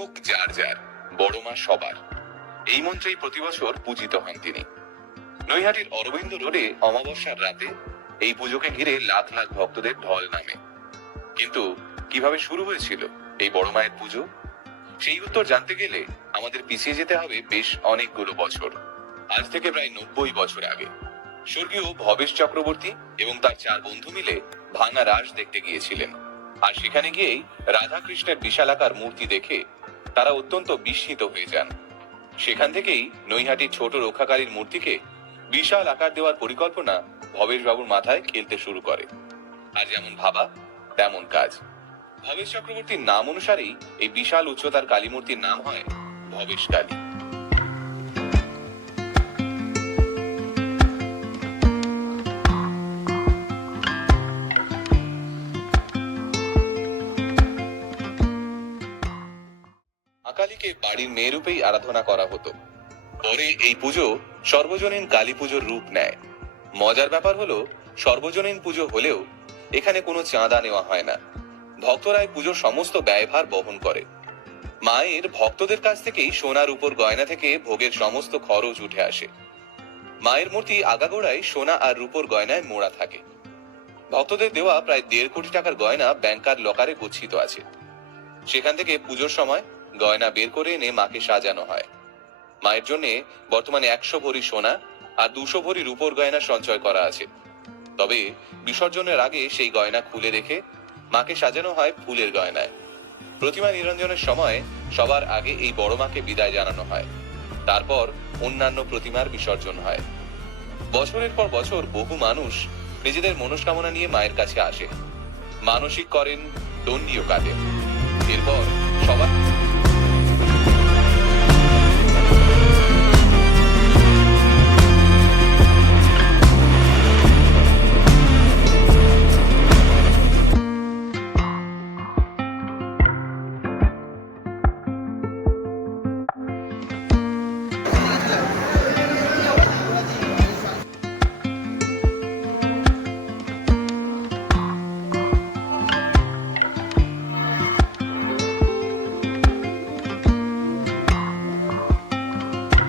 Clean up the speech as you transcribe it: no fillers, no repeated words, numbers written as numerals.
হোক যার যার, বড় মা সবার, এই মন্ত্রেই প্রতি বছর পূজিত হন তিনি। নৈহাটির অরবিন্দ রোডে অমাবস্যার রাতে এই পুজোকে ঘিরে লাখ লাখ ভক্তদের ঢল নামে। কিন্তু কিভাবে শুরু হয়েছিল এই বড় মায়ের পুজো, সেই উত্তর জানতে গেলে আমাদের পিছিয়ে যেতে হবে বেশ অনেকগুলো বছর। আজ থেকে প্রায় 90 বছর আগে স্বর্গীয় ভবেশ চক্রবর্তী এবং তার 4 বন্ধু মিলে ভাঙা রাস দেখতে গিয়েছিলেন। আর সেখানে গিয়েই রাধা কৃষ্ণের বিশালাকার মূর্তি দেখে তারা অত্যন্ত বিস্মিত হয়ে যান। সেখান থেকেই নৈহাটির ছোট রক্ষাকারীর মূর্তিকে বিশাল আকার দেওয়ার পরিকল্পনা ভবেশ বাবুর মাথায় খেলতে শুরু করে। আর যেমন ভাবা তেমন কাজ। ভবেশ চক্রবর্তীর নাম অনুসারেই এই বিশাল উচ্চতার কালী মূর্তির নাম হয় ভবেশ কালী। মা কালীকে বাড়ির মেয়ে রূপেই আরাধনা করা হতো। পরে এই পুজো সর্বজনীন কালী পুজোর রূপ নেয়। মজার ব্যাপার হলো, সর্বজনীন পুজো হলেও এখানে কোনো চাঁদা নেওয়া হয় না। ভক্তরা এই পুজোর সমস্ত ব্যয়ভার বহন করে। মায়ের ভক্তদের কাছ থেকেই সোনার উপর গয়না থেকে ভোগের সমস্ত খরচ উঠে আসে। মায়ের মূর্তি আগাগোড়ায় সোনা আর রূপোর গয়নায় মোড়া থাকে। ভক্তদের দেওয়া প্রায় 1.5 কোটি টাকার গয়না ব্যাংকার লকারে গচ্ছিত আছে। সেখান থেকে পুজোর সময় গয়না বের করে এনে মাকে সাজানো হয়। মায়ের জন্য বর্তমানে 100 ভরি সোনা আর 200 ভরি রূপোর গয়না সঞ্চয় করা আছে। তবে বিসর্জনের আগে সেই গয়না খুলে রেখে মাকে সাজানো হয় ফুলের গয়নায়। প্রতিমা নিরঞ্জনের সময় সবার আগে এই বড় মাকে বিদায় জানানো হয়। তারপর অন্যান্য প্রতিমার বিসর্জন হয়। বছরের পর বছর বহু মানুষ নিজেদের মনস্কামনা নিয়ে মায়ের কাছে আসে, মানসিক করেন, দণ্ডিও কাটেন। এরপর সবার